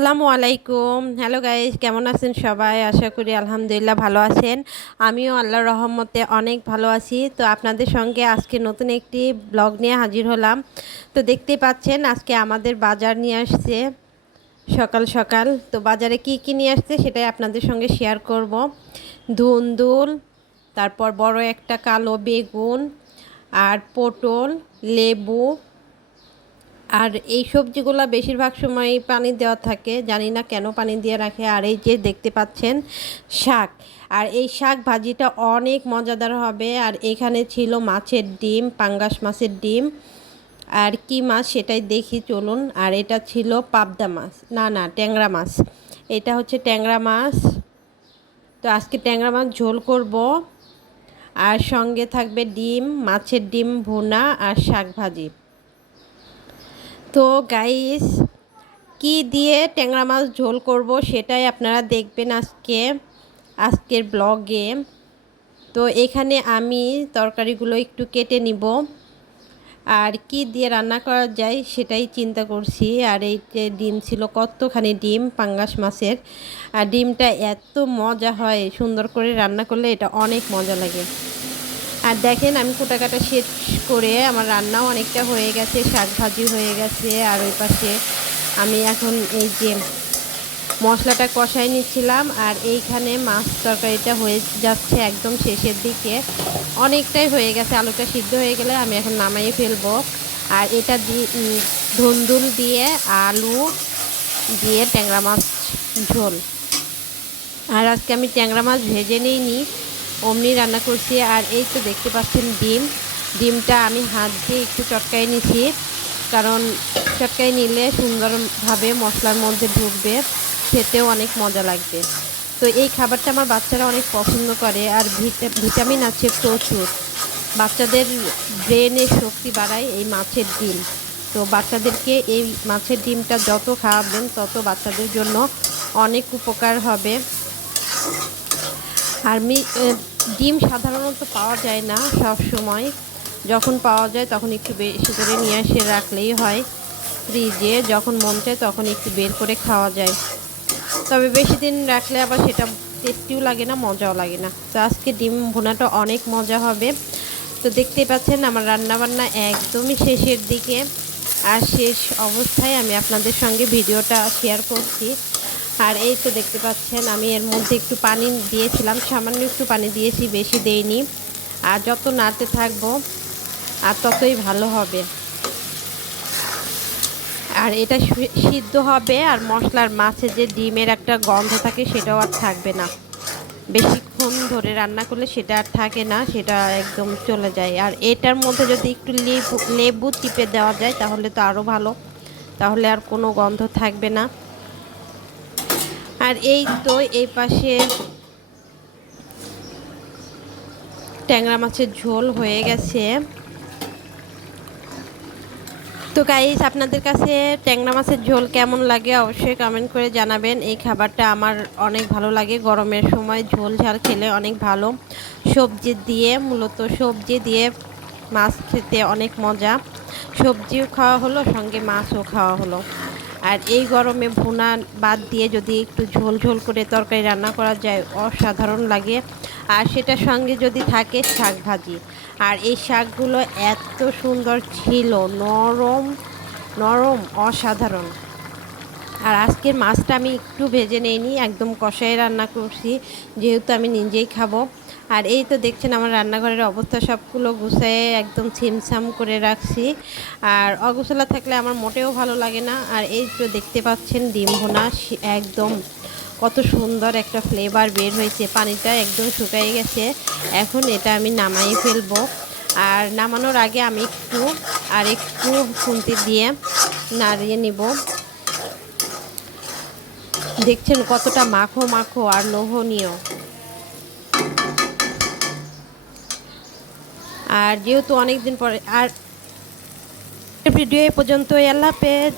আসসালামু আলাইকুম। Hello guys কেমন আছেন সবাই? আশা করি আলহামদুলিল্লাহ ভালো আছেন। আমিও আল্লাহর রহমতে অনেক ভালো আছি। তো আপনাদের সঙ্গে আজকে নতুন একটি ব্লগ নিয়ে হাজির হলাম। তো দেখতেই পাচ্ছেন, আজকে আমাদের বাজার নিয়ে আসছে সকাল সকাল। তো বাজারে কি কি নিয়ে আসছে সেটাই আপনাদের সঙ্গে শেয়ার করব। ধুন্দুল তারপর বড় একটা কালো বেগুন, আর পটল, লেবু আর এই সবজিগুলো বেশিরভাগ সময় পানি দেওয়া থাকে। জানি না কেন পানি দিয়ে রাখে। আর এই যে দেখতে পাচ্ছেন শাক। আর এই শাক ভাজিটা অনেক মজাদার হবে। আর এখানে ছিল মাছের ডিম, পাঙ্গাস মাছের ডিম। আর কি মাছ সেটাই দেখি, চলুন। আর এটা ছিল পাবদা মাছ। না না, ট্যাংরা মাছ। এটা হচ্ছে ট্যাংরা মাছ। তো আজকে ট্যাংরা মাছ ঝোল করব। আর সঙ্গে থাকবে ডিম, মাছের ডিম, ভুনা আর শাক ভাজি। তো গাইস কি দিয়ে ট্যাংরা মাছ ঝোল করব সেটাই আপনারা দেখবেন আজকে, আজকের ব্লগে তো এখানে আমি তরকারিগুলো একটু কেটে নিব। আর কি দিয়ে রান্না করা যায় সেটাই চিন্তা করছি। আর এই যে ডিম ছিল কতখানি ডিম, পাঙ্গাস মাছের। আর ডিমটা এত মজা হয়, সুন্দর করে রান্না করলে এটা অনেক মজা লাগে। আর দেখেন আমি কোটা কাটা শেষ করে আমার রান্নাও অনেকটা হয়ে গেছে শাক ভাজি হয়ে গেছে, আর ওই পাশে আমি এখন এই যে মশলাটা কষাই নিচ্ছিলাম, আর এইখানে মাছ তরকারিটা হয়ে যাচ্ছে একদম শেষের দিকে। অনেকটাই হয়ে গেছে, আলুটা সিদ্ধ হয়ে গেলে আমি এখন নামাইয়ে ফেলব। আর এটা দিয়ে ধুন্দুল দিয়ে আলু দিয়ে ট্যাংরা মাছ ঝোল। আর আজকে আমি ট্যাংরা মাছ ভেজে নিইনি। অমনি রান্না করছি আর এই তো দেখতে পাচ্ছেন ডিম। ডিমটা আমি হাত দিয়ে একটু চটকাই নিছি, কারণ চটকাই নিলে সুন্দরভাবে মশলার মধ্যে ঢুকবে, খেতেও অনেক মজা লাগবে। তো এই খাবারটা আমার বাচ্চারা অনেক পছন্দ করে আর ভিটামিন আছে প্রচুর। বাচ্চাদের ব্রেনের শক্তি বাড়ায় এই মাছের ডিম। তো বাচ্চাদেরকে এই মাছের ডিমটা যত খাওয়াবেন, তত বাচ্চাদের জন্য অনেক উপকার হবে। আর ডিম সাধারণত পাওয়া যায় না সব সময়। যখন পাওয়া যায় তখন একটু বেশি করে নিয়ে এসে রাখলেই হয়। ফ্রিজে যখন মন চায় তখন একটু বের করে খাওয়া যায়। তবে বেশি দিন রাখলে আবার সেটা টেস্টিও লাগে না, মজাও লাগে না। তো আজকে ডিম ভুনাটা অনেক মজা হবে। তো দেখতেই পাচ্ছেন আমার রান্নাবান্না একদমই শেষের দিকে। আর শেষ অবস্থায় আমি আপনাদের সঙ্গে ভিডিওটা শেয়ার করছি। আর এই তো দেখতে পাচ্ছেন, আমি এর মধ্যে একটু পানি দিয়েছিলাম, সামান্য একটু পানি দিয়েছি, বেশি দেইনি। আর যত নাড়তে থাকব, আর ততই ভালো হবে। আর এটা সিদ্ধ হবে, আর মশলার মাছে যে ডিমের একটা গন্ধ থাকে, সেটাও আর থাকবে না। বেশিক্ষণ ধরে রান্না করলে সেটা আর থাকে না, সেটা একদম চলে যায়। আর এটার মধ্যে যদি একটু লেবু লেবু চিপে দেওয়া যায়, তাহলে তো আরও ভালো। তাহলে আর কোনো গন্ধ থাকবে না। আর এই তো এই পাশে ট্যাংরা মাছের ঝোল হয়ে গেছে। তো গাইস আপনাদের কাছে ট্যাংরা মাছের ঝোল কেমন লাগে অবশ্যই কমেন্ট করে জানাবেন। এই খাবারটা আমার অনেক ভালো লাগে। গরমের সময় ঝোল ঝাল খেলে অনেক ভালো। সবজি দিয়ে, মূলত সবজি দিয়ে মাছ খেতে অনেক মজা। সবজিও খাওয়া হলো, সঙ্গে মাছও খাওয়া হলো। আর এই গরমে ভুনা বাদ দিয়ে যদি একটু ঝোল ঝোল করে তরকারি রান্না করা যায়, অসাধারণ লাগে। আর সেটার সঙ্গে যদি থাকে শাক ভাজি। আর এই শাকগুলো এত সুন্দর ছিল, নরম নরম, অসাধারণ। আর আজকের মাছটা আমি একটু ভেজে নেইনি, একদম কষাই রান্না করছি, যেহেতু আমি নিজেই খাব। আর এই তো দেখছেন আমার রান্নাঘরের অবস্থা, সবগুলো গুছায়ে একদম ছিমছাম করে রাখছি। আর অগুছলা থাকলে আমার মোটেও ভালো লাগে না। আর এই তো দেখতে পাচ্ছেন ডিম ভোনা একদম কত সুন্দর একটা ফ্লেভার বের হয়েছে। পানিটা একদম শুকাই গেছে। এখন এটা আমি নামাই ফেলব। আর নামানোর আগে আমি একটু, আর একটু খুন্তি দিয়ে নাড়িয়ে নিব। দেখছেন কতটা মাখো মাখো আর লোভনীয়। আর যেহেতু অনেক দিন পরে আর ভিডিও এ পর্যন্ত এলা হাফেজ।